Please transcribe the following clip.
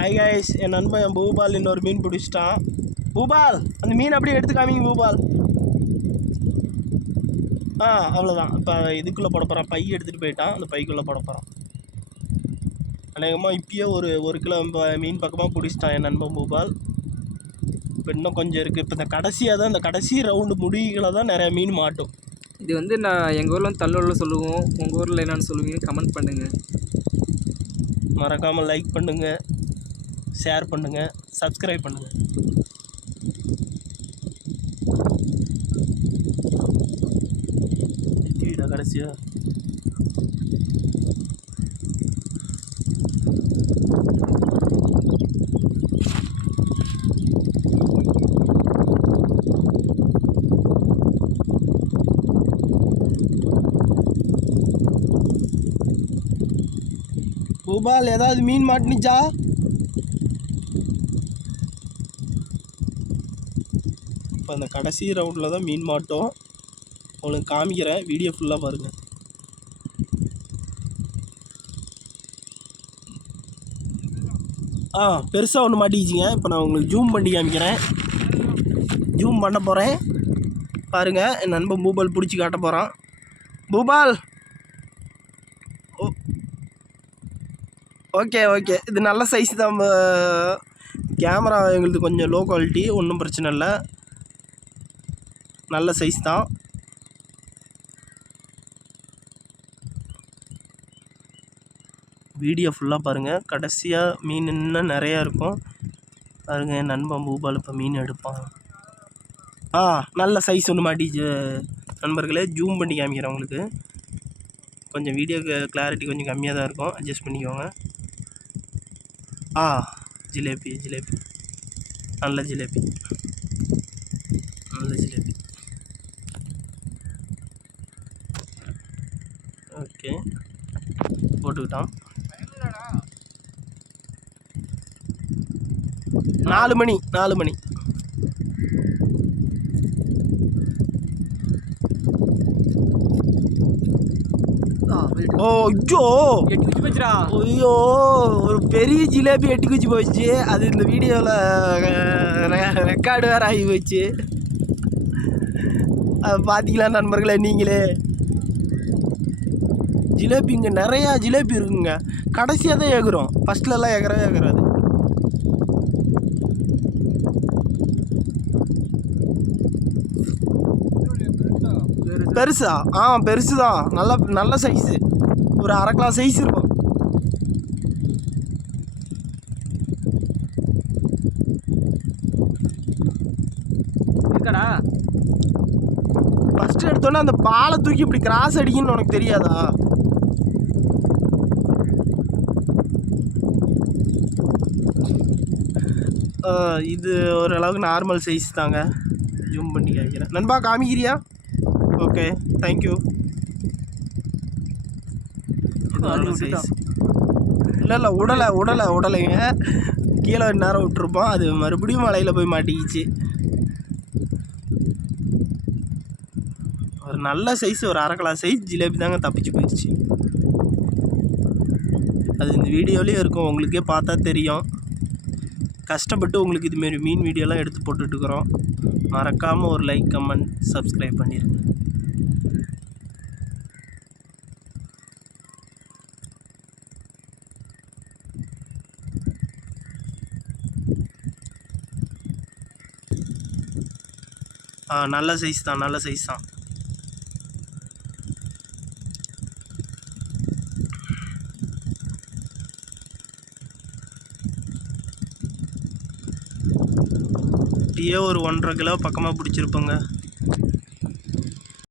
Hi guys, என் நண்பன் பூபால் இன்னொரு மீன் பிடிச்சிட்டான். பூபால், அந்த மீன் அப்படியே எடுத்து காமிங்க பூபால். அவ்வளோதான். இப்போ இதுக்குள்ளே போட போகிறான். பை எடுத்துகிட்டு போயிட்டான். அந்த பைக்குள்ளே போட போகிறான். அநேகமாக இப்பயே ஒரு கிலோ மீன் பக்கமாக பிடிச்சிட்டான் என் நண்பன் பூபால். இப்போ இன்னும் கொஞ்சம் இருக்குது. இப்போ இந்த கடைசி ரவுண்டு முடிகளை தான் நிறையா மீன் மாட்டும். இது வந்து நான் எங்கள் ஊரில் வந்து தள்ளூரில் சொல்லுவோம். உங்கள் ஊரில் என்னென்னு சொல்லுவீங்க கமெண்ட் பண்ணுங்கள். மறக்காமல் லைக் பண்ணுங்கள், ஷேர் பண்ணுங்கள், சப்ஸ்கிரைப் பண்ணுங்கள். எத்திவிடா கடைசியா பூபால் ஏதாவது மீன் மாட்டினுச்சா? இப்போ அந்த கடைசி ரவுண்டில் தான் மீன் மாட்டோம். உங்களுக்கு காமிக்கிறேன், வீடியோ ஃபுல்லாக பாருங்கள். பெருசாக ஒன்று மாட்டிக்கிச்சிங்க. இப்போ நான் உங்களுக்கு ஜூம் பண்ணி காமிக்கிறேன். ஜூம் பண்ண போகிறேன் பாருங்கள். என் நண்பன் பூபால் பிடிச்சி காட்ட போகிறான். பூபால், ஓகே இது நல்ல சைஸ் தான். கேமரா எங்களுது கொஞ்சம் லோ குவாலிட்டி, ஒன்றும் பிரச்சனை இல்லை. நல்ல சைஸ் தான். வீடியோ ஃபுல்லாக பாருங்கள். கடைசியாக மீன் இன்னும் நிறையா இருக்கும் பாருங்கள். என் நண்பன் பூபால் இப்போ மீன் எடுப்பான். நல்ல சைஸ் ஒன்று மாட்டிச்சு நண்பர்களே. ஜூம் பண்ணி காமிக்கிறேன் உங்களுக்கு. கொஞ்சம் வீடியோ கிளாரிட்டி கொஞ்சம் கம்மியாக தான் இருக்கும், அட்ஜஸ்ட் பண்ணிக்கோங்க. ஜிலேபி நல்ல ஜிலேபி. ஓகே, போட்டுக்கிட்டான். 4 மணி. ஐயோ, ஒரு பெரிய ஜிலேபி எட்டி குச்சி போச்சு. அது இந்த வீடியோவில் ரெக்கார்டு வேறு ஆகி போச்சு. அது பார்த்தீங்களா நண்பர்களே நீங்களே. ஜிலேபி இங்கே நிறையா ஜிலேபி இருக்குங்க. கடைசியாக தான் ஏகுறோம், ஃபஸ்ட்லலாம் ஏகுறாது. பெருசா? பெருசு தான். நல்ல சைஸு. ஒரு 1/2 கிலோ சைஸ் இருக்கும். ஃபஸ்ட்டு எடுத்தோன்னே அந்த பாலை தூக்கி இப்படி கிராஸ் அடிக்குன்னு உனக்கு தெரியாதா? இது ஓரளவுக்கு நார்மல் சைஸ் தாங்க. ஜூம் பண்ணி காமிக்கிறேன். நண்பா காமிக்கிறியா? Okay, thank you. சைஸ் இல்லை உடலைங்க. கீழே நேரம் விட்டுருப்போம். அது மறுபடியும் மலையில் போய் மாட்டிக்கிச்சு. ஒரு நல்ல சைஸ், ஒரு 1/2 கிலோ சைஸ் ஜிலேபி தாங்க தப்பிச்சு போயிடுச்சு. அது இந்த வீடியோலேயே இருக்கும், உங்களுக்கே பார்த்தா தெரியும். கஷ்டப்பட்டு உங்களுக்கு இதுமாரி மீன் வீடியோலாம் எடுத்து போட்டுட்ருக்குறோம். மறக்காமல் ஒரு லைக், கமெண்ட், சப்ஸ்கிரைப் பண்ணிடுங்க. நல்ல சைஸ் தான். இப்படியே ஒரு 1.5 கிலோ பக்கமாக பிடிச்சிருப்போங்க.